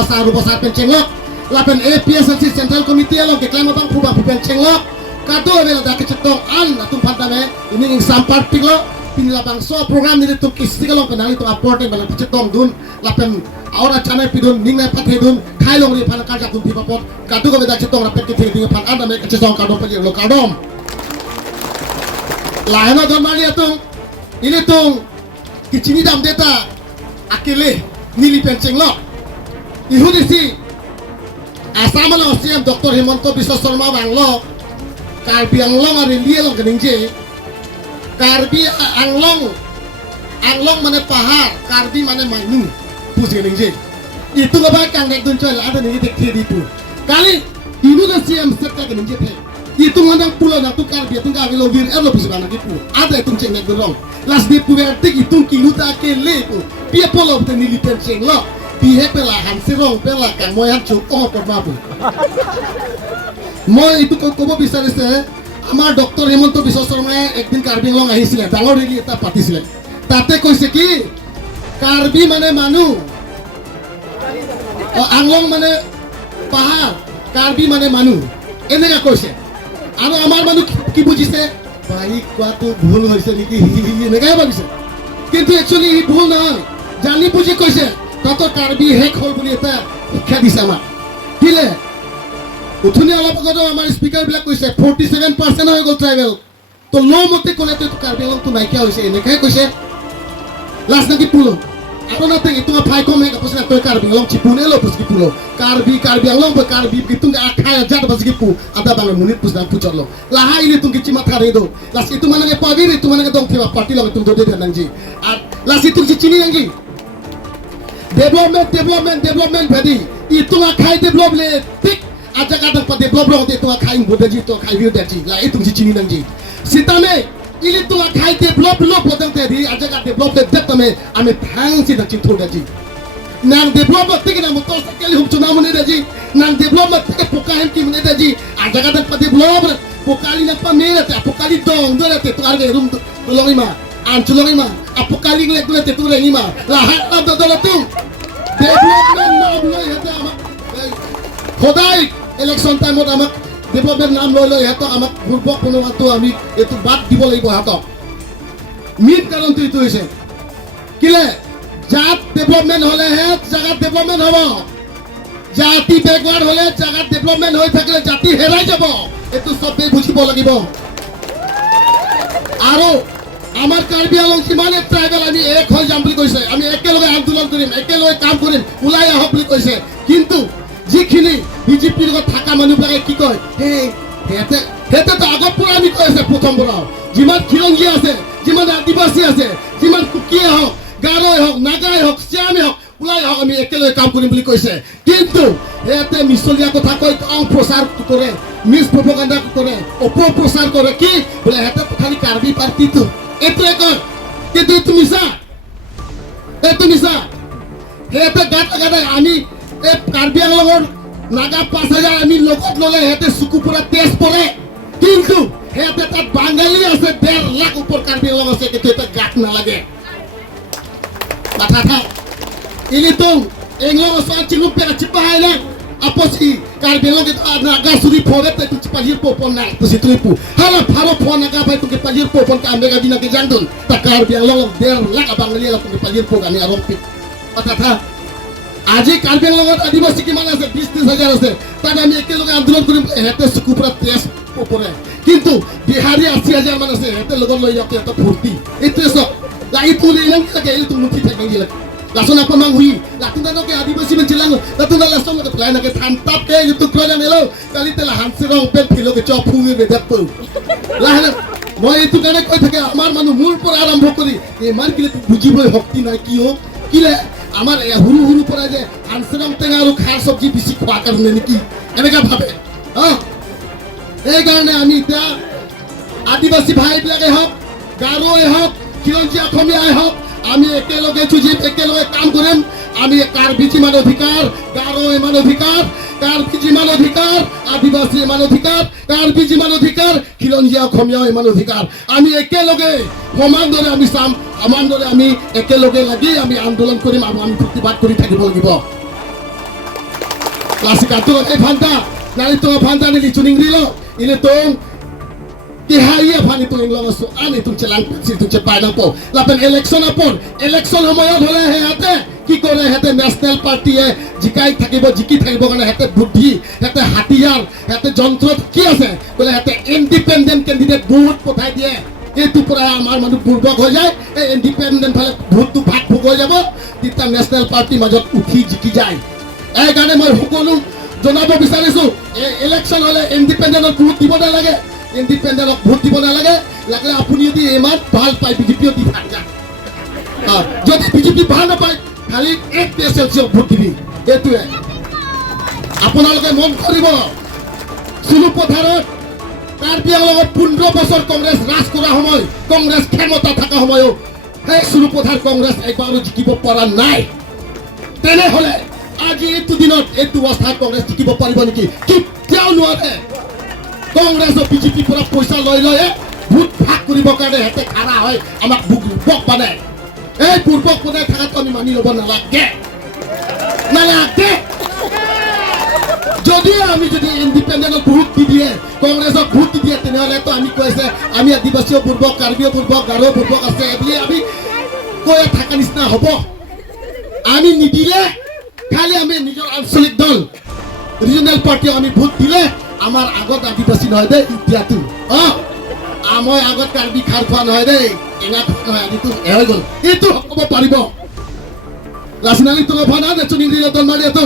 asa rubasa pencenglok lapen APSC Central Committee lo ke klama bang pubang pencenglok kado bela da kecetong an atung pantame ini ing sampar piglo pinila bang so program ni tu kistigalong penali tu aporte bela kecetong dun lapen aura chane pidun ningne pathe dun khailong ri phan karja dun pipapot kado ko beda cetong rapet ke thing phan an ame kecetong kadom pali lo kadom lahena don mali atung ini tung kicini dam deta akile nili pencenglok ihudisi asamala OCM Dr. Hemanto Biswa Sharma banglo Karbi Anglong ari lielong keningje Karbi Anglong mane pahar Karbi mane manu pus keningje itu ngaba kang nek dun chol ada ni dek thedi tu kali ihudisi am sekta keningje the itu ngandang pulau na tu Karbi tu ga velo vir elo pus bana gitu ada itu ceng nek dorong las de puvertik itu kiluta ke lepo pia polo te nili pencenglok bihe pela hansirong pela kan moyan cukup por babu মই itu কব বিচাৰিছে আমাৰ doctor Hemanta বিশ্ব শৰ্মাই একদিন কাৰ্বি আংলং আহিছিলে ডাঙৰ rally এটা পাতিছিলে তাতে কৈছে কি কাৰ্বি মানে মানুহ আংলং মানে পাহাৰ কাৰ্বি মানে মানুহ এনেকা কৈছে আৰু আমাৰ মানুহ কি বুজিছে ভাই কোৱাটো ভুল হৈছে নেকি এনেকাই ভাবিছে কিন্তু একচুয়ালি ই ভুল নহয় জানি বুজি কৈছে তত কাৰ্বি হেক হল বুলি এটা শিক্ষা দিছে আমাক কিলে উঠনি অলপ আগতে আমাৰ স্পিকাৰ বিলাক কৈছে 47% হৈ গল ট্ৰাইবেল তো লো মতে কলে তো কাৰ্বি আংলং তো নাইকিয়া হৈছে এনেকাই কৈছে লাষ্ট নাকি পুলো আৰু নাতে itu ফাই কম হে kapos na to Karbi Anglong চিপুনে লো পুski pulo Karbi Anglong be Karbi gitung akhaya jat basgi pu ada bang munit pusna pucarlo laha ini tung kici mata redo las itu manange pagiri itu manange dong thiba party lo tung dode nangji ar las itu cicini nangji development badi itu akhai develop le tik aja kadang pa develop lo itu akhai bodaji to akhai bio daji la itu cicini nangji sitame ili tu akhai develop lo bodang tedi aja ka develop le detame ame thang si da cintho daji nang develop tik na motor sekali hum chuna mune daji nang develop tik pokahem ki mune daji aja kadang pa develop pokali na pa mera te pokali dong dole te tu arge rum tulongima anculongima apokali ngle dole te tu rengima la ha da dole tu development naam loi hata amak khodai election time ot amak development naam loi hata amak burbok kono atu ami etu bad dibo laibo hata min karon tu itu hoise kile জাত development হলে হে জাগাত development হব জাতি backward হলে জাগাত development হৈ থাকিলে জাতি হেৰাই যাব এটো সবে বুজিব লাগিব আৰু আমাৰ কাৰ্বি আংলং কিমানে ট্ৰাইবেল আমি এক হৈ যাম বুলি কৈছে আমি একেলগে আন্দোলন কৰিম একেলগে কাম কৰিম ওলাই আহক বুলি কৈছে কিন্তু যিখিনি বিজেপিৰ লগত থাকা মানুহবিলাকে কি কয় হেতে তো আগৰ পৰা আমি কৈছে প্ৰথম পৰা যিমান খিলঞ্জি আছে যিমান আদিবাসী আছে যিমান কুকিয়ে হওক গাৰোই হওক নাগাই হওক চিয়ামে হওক ওলাই হওক আমি একেলগে কাম কৰিম বুলি কৈছে কিন্তু হেতে মিছলীয়া কথা কৈ প্ৰচাৰ কৰে মিছ প্ৰপাগাণ্ডা কৰে অপপ্ৰচাৰ কৰে কি বোলে হেতে খালি কাৰ্বি পাৰ্টিটো এটোৱে কয় কিন্তু এইটো মিছা হেতে গাটা আমি এই কাৰ্বি আংলঙৰ নাগা 5000 আমি লগত ললে হেতে চুকু পুৰা তেজ পৰে কিন্তু হেতে তাত বাঙালী আছে 1.5 লাখ ওপৰ কাৰ্বি আংলং আছে কিন্তু এটা গাত নালাগে Patata, ini tuh enggak usah cilup ya cipai lah. Apa sih? Kalau bilang itu naga suri poret itu cipajir popon naik tu situ ipu. Harap pohon naga apa itu cipajir popon ke ambega dina ke jantun. Tak kalau bilang biar lah abang lihat aku cipajir popon ni arompit. Patata, aja kalau bilang adibasi gimana sih? Bisnis saja sih. Tadi kami ekor andulan kurim hete suku pura tes popone. Kintu Bihari Asia mana sih? Hete logon lo yak itu purti. Itu esok. Lah itu yang kita kayak itu mungkin tak lagi lah. Langsung apa manghui? Lah tu nado ke adibasi menjelang. Lah tu nado langsung ke plan ke tantap ke itu keluar melo. Kali telah hansirong pen kilo ke chop pungi bedak tu. Lah moi itu karena kau tak amar manu mul por aram bokori. Emar kile buji boy hokti na kiyo. Kile amar huru por aja hansirong tengah lu khar sabji bisi khwa karne niki. Eneka bhabe. Ha? এই কারণে আমি এটা আদিবাসী ভাইবিলাকে হওক গাৰোৱে হওক খিলঞ্জীয়া অসমীয়াই হওক আমি একেলগে যুঁজিম একেলগে কাম কৰিম আমি কাৰ্বি যিমান অধিকাৰ গাৰো ইমান অধিকাৰ কাৰ্বি যিমান অধিকাৰ আদিবাসী ইমান অধিকাৰ কাৰ্বি যিমান অধিকাৰ খিলঞ্জীয়া অসমীয়া ইমান অধিকাৰ আমি একেলগে সমানদৰে আমি চাম সমানদৰে আমি একেলগে লাগি আমি আন্দোলন কৰিম আমি প্ৰতিবাদ কৰি থাকিব লাগিব Lasi kartu ay phanta. Nali to phanta ni lichuning rilo. Ini tong kihaya phani to inglo so ani tum chelang si tu chepai na po. Lapen election apon. Election homayot hole he hate. Ki kore hate national party e jikai thakibo jiki thakibo kana hate buddhi hate hatiyar hate jontro ki ase bole hate independent candidate vote pothai diye etu pura amar manu burbak hoy jay ei independent phale vote tu bhag bhog hoy jabo tita national party majot uthi jiki jay ei gane moi hukolu jonabo bisarisu election hole independent vote dibo na lage independent vote dibo na lage lagle apuni jodi emat bhal pai BJP di thakja jodi BJP bhal na pai খালি এক পেসেলসিও vote দিবি এতুৱে আপোনালোকে মন কৰিব সুলু পথাৰত কাৰ্বি আংলঙত 15 বছৰ কংগ্ৰেছ ৰাজ কৰা সময় কংগ্ৰেছ ক্ষমতা থকা সময়ও সেই সুলু পথাৰ কংগ্ৰেছ একবাৰো জিকিব পৰা নাই তেনেহলে আজি এইটো দিনত এইটো অৱস্থাত কংগ্ৰেছ জিকিব পাৰিব নেকি কেতিয়াও নোৱাৰে কংগ্ৰেছ আৰু বিজেপি পৰা পইচা লৈ লৈ ভোট ভাগ কৰিবৰ কাৰণে হেতে খাৰা হয় আমাক বুক বানে এই পূৰ্বক পদায় থাকাটো আমি মানি ল'ব নালাগে যদি আমি যদি ইণ্ডিপেণ্ডেণ্টক ভোট দি দিয়ে কংগ্ৰেছক ভোট দি দিয়ে তেনেহ'লেতো আমি কৈছে আমি আদিবাসীও পূৰ্বক কাৰ্বিও পূৰ্বক গাৰো পূৰ্বক আছে বুলি আমি কৈ থকা নিচিনা হ'ব আমি নিদিলে খালি আমি নিজৰ আঞ্চলিক দল ৰিজনেল পাৰ্টিক আমি ভোট দিলে আমাৰ আগত আদিবাসী নহয় দেই এতিয়াতো আমাৰ আগত কাৰ্বি খাৰ খোৱা নহয় দেই এনা নহয় আদিতো হৈ গ'ল এইটো হ'ব পাৰিব লাচিনালি তো ভানা যে চুনি দিলে দল মাৰি এটো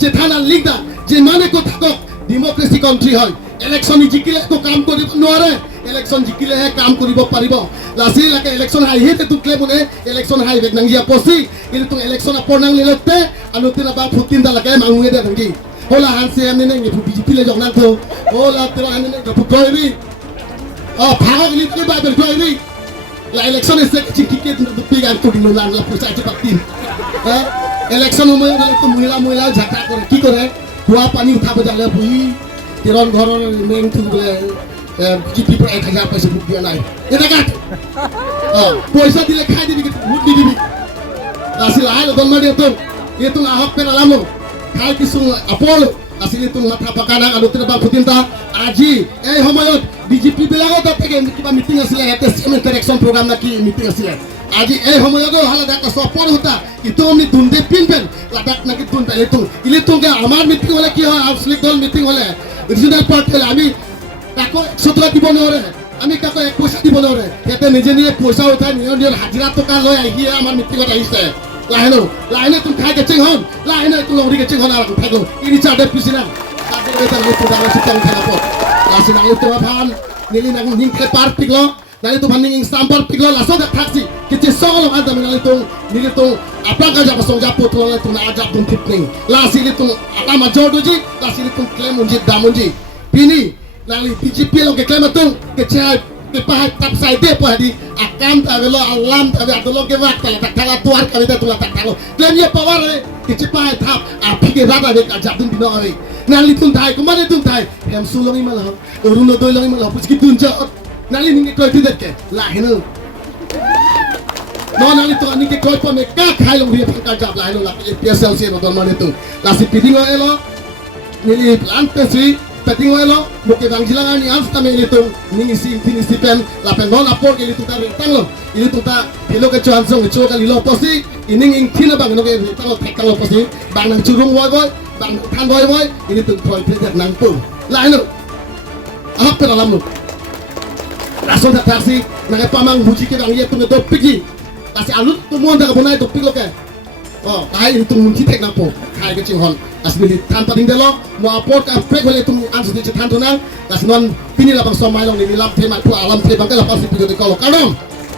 যে থানা লিখা যে মানে কো থাকক ডেমক্ৰেসি কান্ট্ৰি হয় ইলেকশন জিকিলে তো কাম কৰিব নোৱাৰে ইলেকশন জিকিলেহে কাম কৰিব পাৰিব লাচি লাগে ইলেকশন হাই হেতে তো ক্লে বনে ইলেকশন হাই বেক নাংজিয়া পসি কিন্তু তো ইলেকশন আপনাং লিলতে আনুতিনা বা ফুটিন দা লাগে মাংগে দে থাকি হোলা হানসে এমনে নে বিজেপি লে জগনা তো হোলা তেরা এমনে নে ফুটইবি ভাগ লিখি Bible কইবি la election is chikiket pigan kudin na la pusa chipatin election সময় হলে তো মহিলা ঝাঁটা করে কি করে কুয়া পানি উঠাবে জালে বুই তিরন ঘরের মেন থুলে জিপি প্রায় 1000 পয়সা বুক দিয়া নাই এটা কাট পয়সা দিলে খাই দিবি ভোট দি দিবি আসিল আই দলমারি তো এতো আহক পেন আলামো খাই কিছু আপল আসিল তো মাথা পাকানা আলোতে বা ফুটিনটা আজি এই সময়ত বিজেপি বিলাকত থেকে কিবা মিটিং আছিল এতে সিএম কারেকশন প্রোগ্রাম নাকি মিটিং আছিল আজি এই সময়ত হলা দেখা সপর হতা ইতো আমি দুন্দে পিনবেন লাদাখ নাকি দুন্দে ইলেতুকে আমার মিটিং হলে কি হয় আউটসলিক দল মিটিং হলে রিজনাল পার্টি হলে আমি কাকো 100 দিব নরে আমি কাকো 1 পয়সা দিব নরে এতে নিজে নিজে পয়সা উঠাই নিয়র হাজিরা টাকা লয় আহি আমার মিটিংত আহিছে লাইনে তুমি খাই গেছিং হন লাইনে তুমি লংরি গেছিং হন আর থাকো ইনি চাডে পিছিনা তাদের এটা আমি প্রোগ্রাম সিস্টেম খেলাবো লাসি নালি তো ভান নিলি নাং নিংকে পার্ক পিকলো নালি তো ভান নিং স্টাম্পার পিকলো লাসো দা থাকছি কিছে সগল আদা নালি তো আপনার কাজ আপা সঙ্গা পোতলো তো না আজাব দুন ঠিক নেই লাসি লি তো আটা মাজোডুজি লাসি লি তো ক্লেম উনজি দামুনজি পিনি নালি বিজেপি লোকে ক্লেম তো কে চাই Kepahat tap sai de pahadi akam tavelo alam tavi adolo ke wakta takala tuar kavita tula takalo claim ye power ke cepai tap apike rada de ajadun dino ave nali tun thai kumare tun thai em sulongi mala oruno doilongi mala puski tunja nali ninge koi tu detke la heno no nali to ninge koi pa me ka khai long ri phaka jab la heno la PSL se no don mane tu la si pidingo elo nili plan pesi Peting welo buke bang jilangan ni ans tame itu ningisi finisi pen la pen non apor ke itu ta retang lo itu ta helo ke chuan song chu ka lilo posi ining ing thina bang no ke retang lo thek lo posi bang nang churung boy bang than boy ini tu poi president nang pu la no ahap pe dalam lo raso da taksi nang pamang buji ke bang ye tu to pigi kasi alut tu mon da bonai to pig lo ke kai itu munti tek na po kai ke ching hon asli tan pating delo mo apot ka prek hole tum ansu di tan tonang las non pini la bang somai long ni lam te ma tu alam te bang ka la pasi pigi de kalo kanom